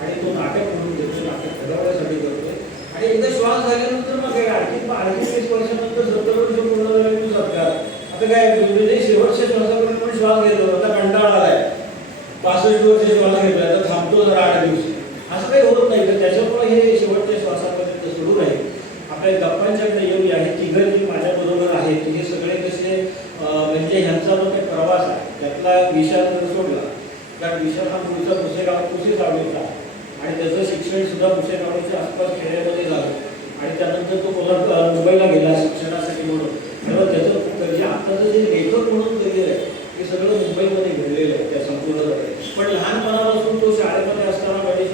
आणि तो नाटक म्हणून घेतो नाटक ठरवण्यासाठी करतोय. आणि एकदा श्वास झाल्यानंतर मग काय आणखी आणखी वीस वर्षानंतर सत्तर वर्ष पूर्ण झाल्यानंतर सरकार. आता काय म्हणजे शेवटच्या श्वासापर्यंत पण श्वास घेतो आता कंटाळा आलाय. पासष्ट वर्ष श्वास घेतला तर थांबतो जरा आठ दिवशी असं काही होत नाही तर त्याच्यामुळे हे शेवटच्या श्वासापर्यंत सुरू राहील. आपल्या गप्पांच्या नियम आहे तिघं जी माझ्याबरोबर आहेत हे सगळे कसे म्हणजे ह्यांचा जो काही प्रवास आहे. त्यातला विशाल जर सोडला. कारण विशाल हा पुढचा पुसेगाव पुसेगावचा आणि त्याचं शिक्षण सुद्धा पुसेगावच्या आसपास खेड्यामध्ये झालं. आणि त्यानंतर तो कोल्हापूर मुंबईला गेला शिक्षणासाठी म्हणून. तेव्हा त्याचं म्हणजे आत्ताचं जे लेखक म्हणून केलेलं आहे ते सगळं मुंबईमध्ये घडलेलं आहे त्या संपूर्ण पण लहानपणापासून तो शाळेमध्ये असताना गणेश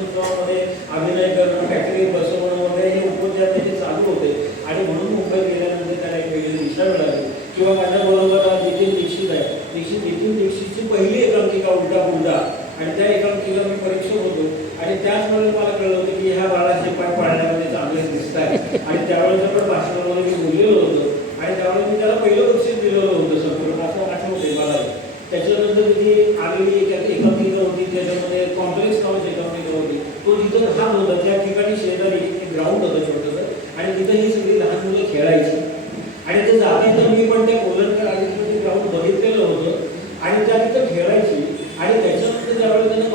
अभिनय करणं फॅक्टरी बसवणं वगैरे हे उपचार त्याचे चालू होते. आणि म्हणून मुंबईत गेल्यानंतर त्याला एक वेगळी दिशा मिळाली. किंवा माझ्याबरोबर नितीन दीक्षित आहे. दीक्षित नितीन दीक्षितची पहिली एकांकिका उलटा उलटा आणि त्या एकांकिका मी परीक्षक होतो. आणि त्याच मला कळलं होतं की ह्या बाळाचे पाय पाळण्यामध्ये चांगले दिसत आहे आणि त्यावेळेस पण भाषणामध्ये मी बोललेलो होतो. आणि त्यावेळेस मी त्याला पहिलं बक्षीस दिलेलं होतं संपूर्ण. असं आठवते मला. त्याच्यानंतर तिथे आलेली एक एकांकिका होती. त्याच्यामध्ये कॉम्प्लेक्स नावाची एकांकिका होती. तो जिथं लहान होता त्या ठिकाणी शेजारी एक ग्राउंड होतं छोटंसं. आणि तिथं ही सगळी लहान मुलं खेळायची. आणि ते जाती तर मी पण त्या कोलनकर आधीचं ते ग्राउंड बघितलेलं होतं आणि त्या तिथं खेळायची आणि त्याच्यानंतर ज्यावेळेस त्याने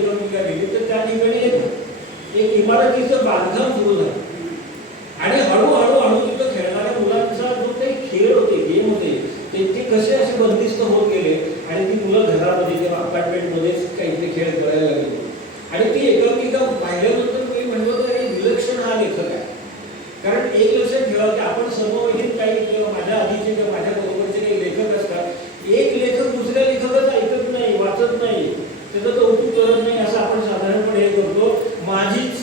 कॉम्प्लेक्स नावाची तर त्या ठिकाणी एक एक इमारतीचं बांधकाम सुरू झालं आणि हळूहळू हळू तिथं खेळणाऱ्या मुलांचा जो काही खेळ होते गेम होते ते ते कसे असे बंदिस्त होत गेले आणि ती मुलं घरामध्ये किंवा अपार्टमेंटमध्येच काहीतरी खेळ करायला लागली आणि ती एकांकिका पाहिल्यानंतर मी म्हणलो तर हे विलक्षण हा लेखक आहे कारण एक लक्षात ठेवा की आपण समवयीन काही किंवा माझ्या आधीचे किंवा माझ्या बरोबरचे काही लेखक असतात एक लेखक दुसऱ्या लेखकाचं ऐकत नाही वाचत नाही त्याचं कौतुक करत नाही असं आपण साधारणपणे हे करतो माझीच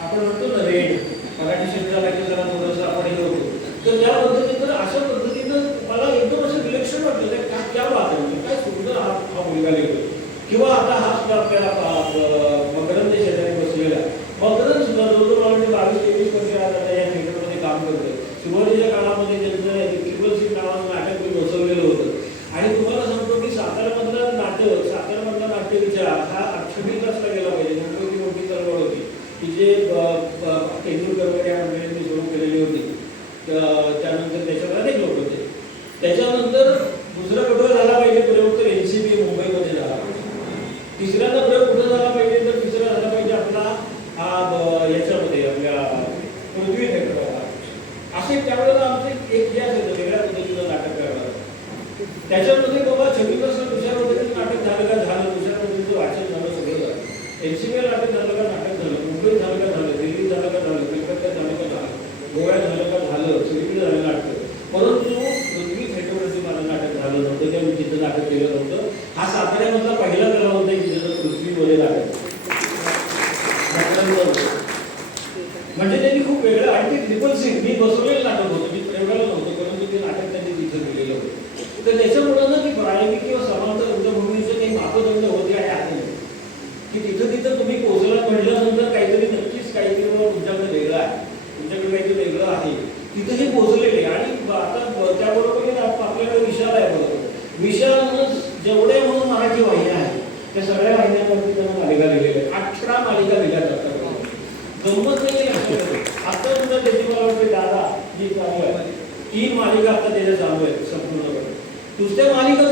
आपण म्हणतो ना रेड मराठी शब्दाला की जरा थोडंसं आपण हे होतो तर त्या पद्धतीनं अशा पद्धतीनं मला एकदम असं विलक्षण वाटलं ते का क्या बात आहे म्हणजे काय सुंदर हा हा मुलगा लिहितो किंवा आता हा सुद्धा आपल्याला अ, अ, मकरंद शेजारी बसलेला आहे. मकरंद सुद्धा जवळजवळ मला वाटतं बावीस तेवीस वर्ष आज आता या थिएटरमध्ये काम करतोय सुरुवातीच्या काळामध्ये त्यांचं ट्रिपल सीट नावाचं नाटक मी बसवलेलं होतं आणि तुम्हाला सांगतो की सातारमधलं नाटक सातारमधला नाट्य विचार हा अक्षमीत असला गेला पाहिजे मुंबईची मोठी चळवळ होती की जे अ, अ, तेंडुलकर वगैरे या मंडळींनी सुरू केलेली होती त- त्यानंतर त्याच्यावर अनेक लोक होते. त्याच्यानंतर दुसरा कुठं झाला पाहिजे प्रयोग तर एन सी बी मुंबईमध्ये झाला पाहिजे. तिसऱ्यांदा प्रयोग कुठं झाला पाहिजे? तर तिसरा झाला पाहिजे आपला हा याच्यामध्ये आपल्या पृथ्वी थिएटरला असे त्यावेळेला आमचे एक जे असायचं वेगळ्या पद्धतीचं नाटक करणार. त्याच्यामध्ये बाबा छत्तीसगड दुसऱ्या पद्धतीचं नाटक झालं का झालं दुसऱ्या पद्धतीचं वाचन झालं सगळं झालं. एन सी बी नाटक झालं का नाटक झालं? मुंबईत झालं का झालं? दिल्ली झालं का झालं? कलकत्त्यात झालं का झालं? गोव्यात झालं का झालं सगळीकडे झालं नाटक परंतु पृथ्वी थिएटरवरती झालं नव्हतं किंवा मी तिथं नाटक केलं नव्हतं. हा साताऱ्यामधला पहिला कला होता की जिथं पृथ्वीमध्ये नाटक म्हणजे त्यांनी खूप वेगळं आणि ते ट्रिपल सिंग मी बसवलेलं नाटक होतं. मी प्रयोगाला नव्हतं परंतु ते नाटक त्यांनी तिथं केलेलं होतं. तर त्याच्यामुळं ना की प्रायोगिक किंवा समांतर रंगभूमीचे काही मापदंड होते आणि आहे. की तिथं तिथं तुम्ही पोहोचला म्हटल्यानंतर काहीतरी नक्कीच काहीतरी तुमच्याकडे वेगळं आहे. तुमच्याकडे काहीतरी वेगळं आहे. तिथं हे पोहोचलेले आणि आता त्याबरोबर आपल्याकडे विशाल आहे बरोबर. विशालनं जेवढे म्हणून मराठी वाहिन्या आहेत त्या सगळ्या वाहिन्यांवरती त्यांना मालिका लिहिलेल्या आहेत. अठरा मालिका लिहिल्या जातात गंमत नाही आता सुद्धा त्याची मला वाटते दादा जी चालू आहे तीन मालिका आता त्याच्या चालू आहेत संपूर्णपणे. दुसऱ्या मालिका